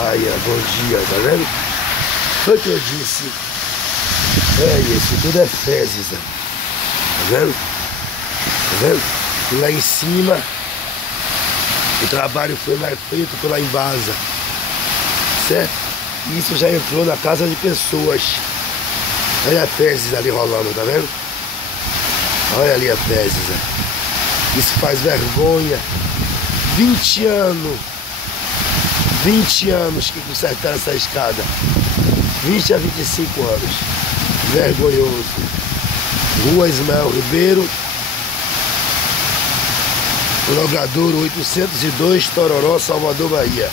Aí, ó, bom dia, tá vendo? Foi o que eu disse. É isso, tudo é fezes, ó. Tá vendo? Tá vendo? E lá em cima, o trabalho foi mais feito pela Embasa, certo? E isso já entrou na casa de pessoas. Olha a fezes ali rolando, tá vendo? Olha ali a fezes, ó. Isso faz vergonha. 20 anos. 20 anos que consertaram essa escada. 20 a 25 anos. Vergonhoso. Rua Ismael Ribeiro, Logradouro 802, Tororó, Salvador, Bahia.